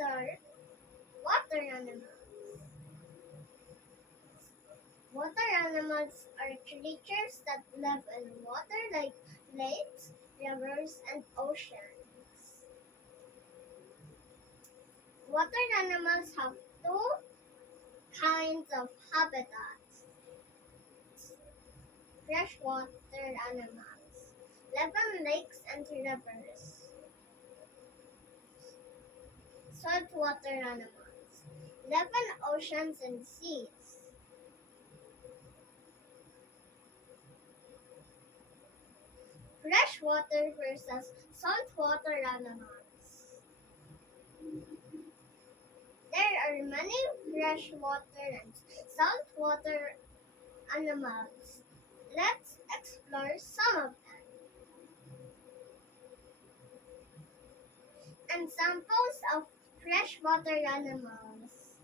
Water animals. Water animals are creatures that live in water like lakes, rivers, and oceans. Water animals have two kinds of habitats. Freshwater animals live in lakes and rivers. Saltwater animals live in oceans and seas. Freshwater versus saltwater animals. There are many freshwater and saltwater animals. Let's explore some of them. Examples of freshwater animals: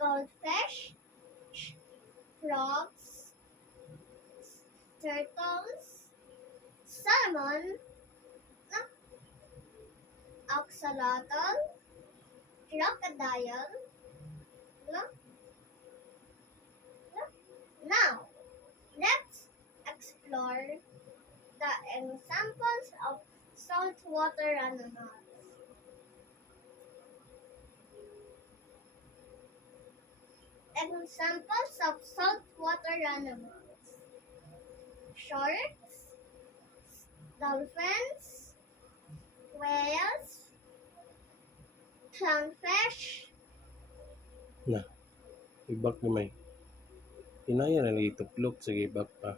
goldfish, frogs, turtles, salmon, axolotl, crocodile. Now, let's explore the examples of saltwater animals. Examples of saltwater animals: sharks, dolphins, whales, clownfish, Na, ibak gamay. Inaya na lagi tuplok sa ibak pa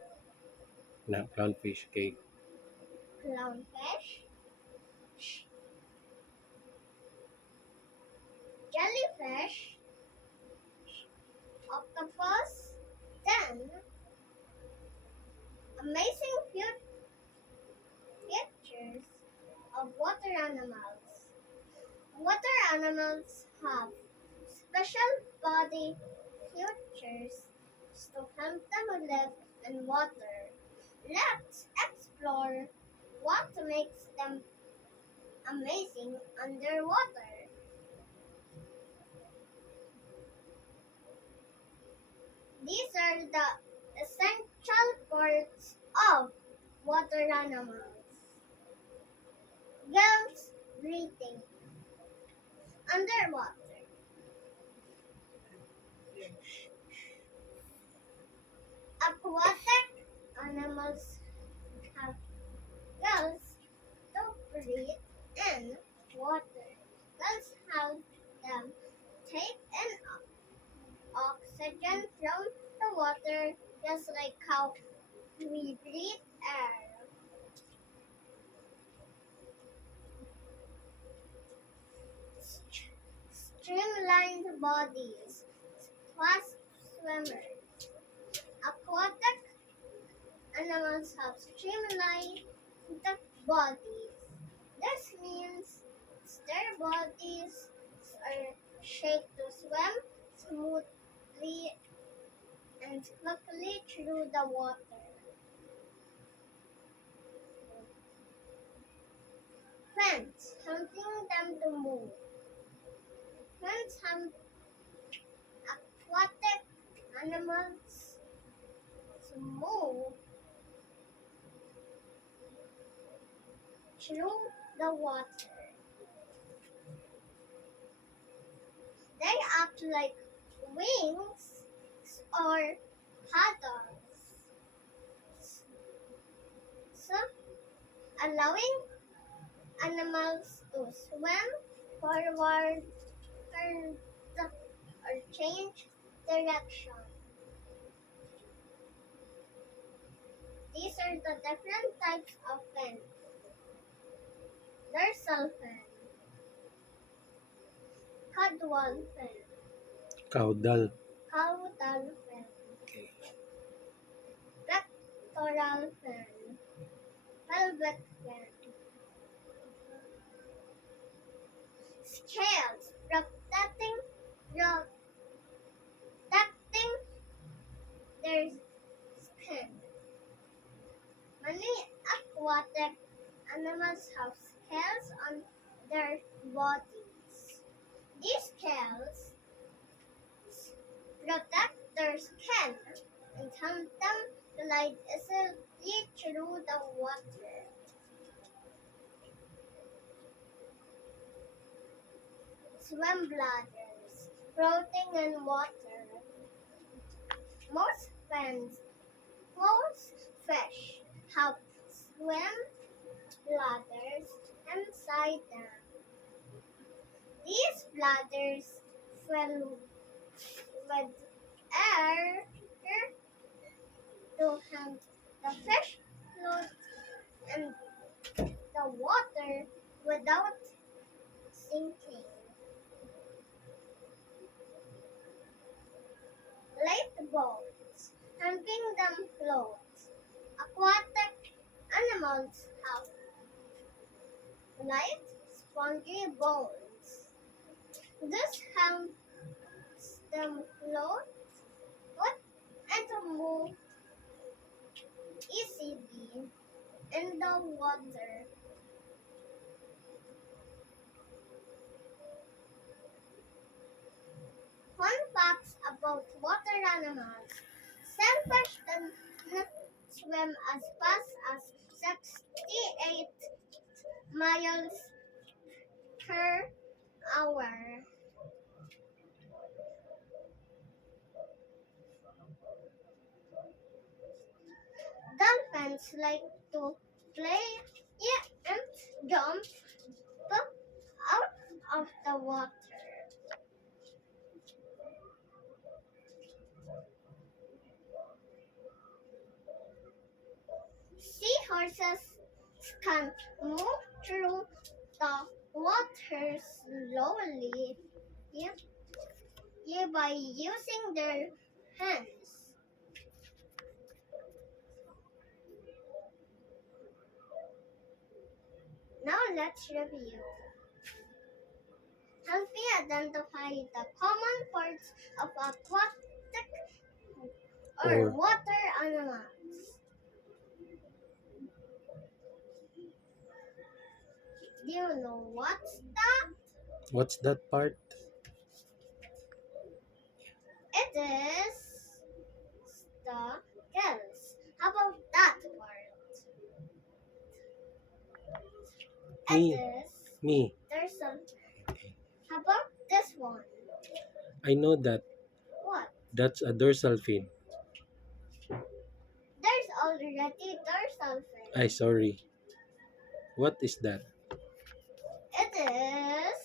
na clownfish kay clownfish, jellyfish, octopus. Then, amazing pictures of water animals. Water animals have special body features to help them live in water. Let's explore what makes them amazing underwater. These are the essential parts of water animals. Gills breathing underwater. Aquatic animals have gills to breathe in water. Gills help them take in oxygen from the water just like how we breathe air. Streamlined bodies, fast swimmers. Aquatic animals have streamlined bodies. This means their bodies are shaped to swim smoothly and quickly through the water. Fins, helping them to move. Fins help aquatic animals to move through the water. They act like wings or paddles, so allowing animals to swim forward or change direction. These are the different types of fins. Dorsal fin, caudal fin, caudal. caudal fin, Okay. pectoral fin, pelvic fin. Scales protecting their skin. Many aquatic animals have scales on their bodies. These scales protect their skin and help them glide easily through the water. Swim bladders, floating in water. Most fish have swim bladders inside them. These bladders fill with air to help the fish float in the water without sinking. Light bones, helping them float. Aquatic animals have light, spongy bones. This helps them float and to move easily in the water. Fun facts about water animals. Some fish can swim as fast as 68 miles per hour. Dolphins like to play and jump out of the water. Seahorses can move through the water slowly by using their hands. Now let's review. Help me identify the common parts of aquatic or Or water animals. Do you know what's that? what's that part? It is the gills. How about that part? It Me. is Me. there's a. Okay. How about this one? I know that. What? That's a dorsal fin. There's already dorsal fin. Ay, sorry. What is that? It is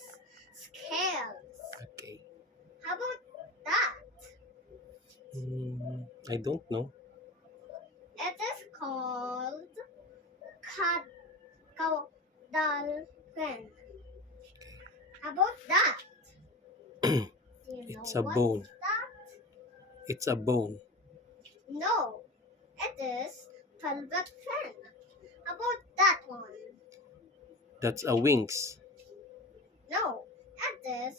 scales. Okay. How about that? I don't know. It is called caudal fin. How about that? Do you know It's a what's bone. that? It's a bone. No, it is pelvic fin. How about that one? That's a wings. No, it is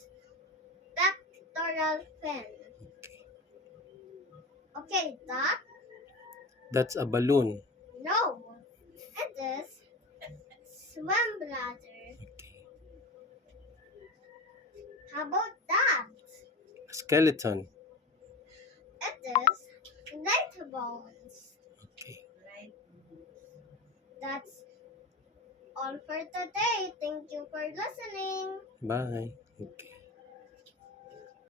pectoral fin. Okay, that? That's a balloon. No, it is swim bladder. Okay. How about that? A skeleton. It is light bones. Okay. That's all for today. Thank you for listening. Bye. Okay.